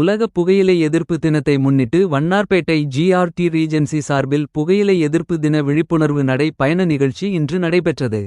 உலக புகையிலை எதிர்ப்பு தினத்தை முன்னிட்டு வண்ணார்பேட்டை ஜிஆர்டி ரீஜென்சி சார்பில் புகையிலை எதிர்ப்பு தின விழிப்புணர்வு நடை பயண நிகழ்ச்சி இன்று நடைபெற்றது.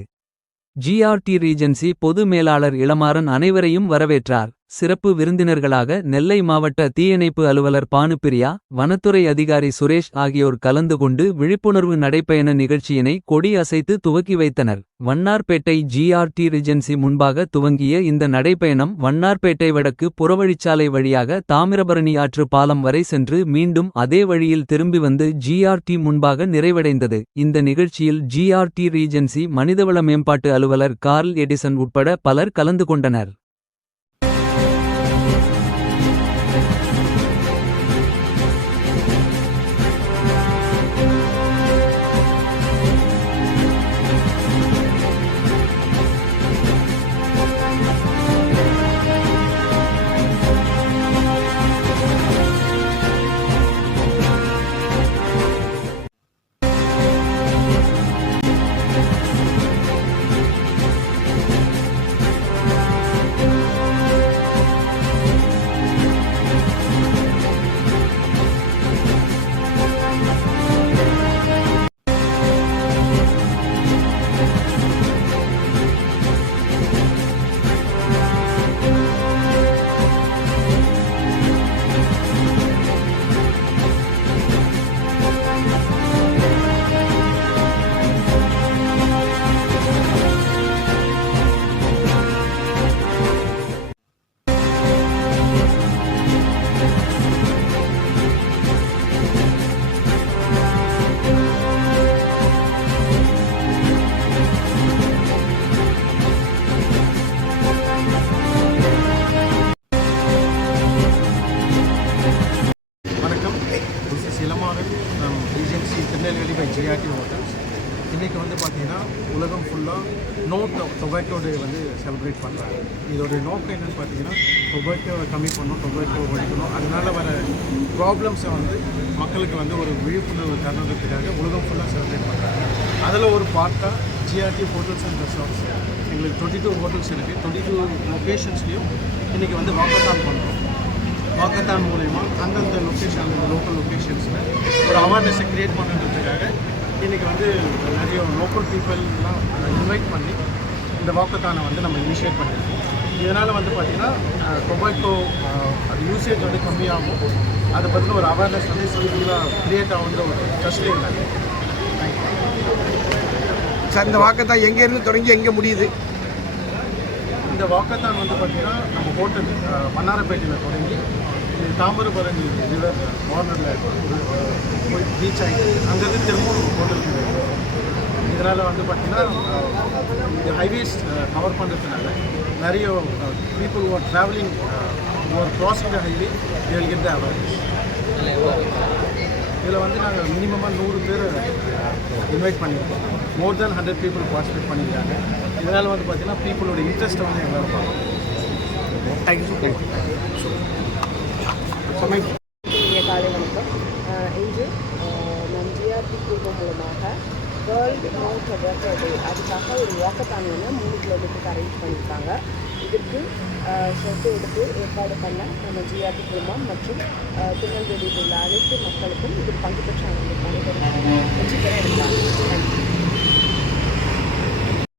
ஜிஆர்டி ரீஜென்சி பொது மேலாளர் இளமாறன் அனைவரையும் வரவேற்றார். சிறப்பு விருந்தினர்களாக நெல்லை மாவட்ட தீயணைப்பு அலுவலர் பானுப்பிரியா, வனத்துறை அதிகாரி சுரேஷ் ஆகியோர் கலந்து கொண்டு விழிப்புணர்வு நடைப்பயண நிகழ்ச்சியினை கொடி அசைத்து துவக்கி வைத்தனர். வண்ணார்பேட்டை ஜிஆர்டி ரீஜென்சி முன்பாக துவங்கிய இந்த நடைப்பயணம் வண்ணார்பேட்டை வடக்கு புறவழிச்சாலை வழியாக தாமிரபரணி ஆற்று பாலம் வரை சென்று மீண்டும் அதே வழியில் திரும்பி வந்து ஜிஆர்டி முன்பாக நிறைவடைந்தது. இந்த நிகழ்ச்சியில் ஜிஆர்டி ரீஜென்சி மனிதவள மேம்பாட்டு அலுவலர் கார்ல் எடிசன் உட்பட பலர் கலந்து கொண்டனர். Regency Tirunelveli by GRT Hotels இன்றைக்கி வந்து பார்த்திங்கன்னா உலகம் ஃபுல்லாக நோ டொபாக்கோ டே வந்து செலிப்ரேட் பண்ணுறாங்க. இதோடைய நோக்கம் என்னென்னு பார்த்தீங்கன்னா டொபாக்கோவை கம்மி பண்ணணும், டொபாக்கோ ஒழிக்கணும், அதனால் வர ப்ராப்ளம்ஸை வந்து மக்களுக்கு வந்து ஒரு விழிப்புணர்வு தரணுன்றதுக்காக உலகம் ஃபுல்லாக செலிப்ரேட் பண்ணுறாங்க. அதில் ஒரு பார்ட்டாக ஜிஆர்டி ஹோட்டல்ஸ் அண்ட் ரெசார்ட்ஸ் எங்களுக்கு 22 ஹோட்டல்ஸ் இருக்குது. 22 லொக்கேஷன்ஸ்லேயும் இன்றைக்கி வந்து வாக்கத்தான் பண்ணுறோம். வாக்கத்தான் மூலயமா அந்தந்த லொக்கேஷன் அந்த லோக்கல் லொக்கேஷன்ஸில் ஒரு அவேர்னஸை க்ரியேட் பண்ணுறதுக்காக இன்றைக்கி வந்து நிறைய லோக்கல் பீப்புளெலாம் இன்வைட் பண்ணி இந்த வாக்கத்தானை வந்து நம்ம இனிஷியேட் பண்ணியிருக்கோம். இதனால் வந்து பார்த்திங்கன்னா டொபாக்கோ அது யூசேஜ் வந்து கம்மியாகும், அதை பற்றின ஒரு அவேர்னஸ் வந்து சிவிலாக க்ரியேட் ஆகுன்ற ஒரு ட்ரஸ்ட்லேயே இருந்தாங்க. சார், இந்த வாக்கத்தான் எங்கேருந்து தொடங்கி எங்கே முடியுது? இந்த வாக்கத்தான் வந்து பார்த்திங்கன்னா நம்ம ஹோட்டல் வண்ணாரப்பேட்டையில் தொடங்கி தாமிரபரணி ரிவர் கார்னரில் போய் ரீச் ஆகிட்டு அங்கேருந்து திரும்ப ஹோட்டலுக்கு போயிருக்கோம். இதனால் வந்து பார்த்திங்கன்னா இந்த ஹைவேஸ் கவர் பண்ணுறதுனால நிறைய people who are travelling who are crossing the highway they will get the awareness. இதில் வந்து நாங்கள் மினிமமாக 100 பேர் இன்வைட் பண்ணியிருக்கோம். மோர் தேன் 100 பீப்புள் பார்ட்டிசிபேட் பண்ணியிருக்காங்க. இதனால் வந்து பார்த்திங்கன்னா பீப்புளோட இன்ட்ரெஸ்ட்டை வந்து எங்களால் பார்க்கணும். தேங்க்யூ. காலை வணக்கம். இன்று நம் ஜிஆர்டி குழுமம் மூலமாக வேர்ல்டு நோ டொபாக்கோ டே அதுக்காக ஒரு வாக்கத்தான் 3 கிலோமீட்டருக்கு அரேஞ்ச் பண்ணியிருக்காங்க. இதற்கு சொத்து எடுத்து ஏற்பாடு பண்ண நம்ம ஜிஆர்டி குழுமம் மற்றும் திருநெல்வேலியில் உள்ள அனைத்து மக்களுக்கும் இதில் பங்கு பெற்ற அனைவருக்கும்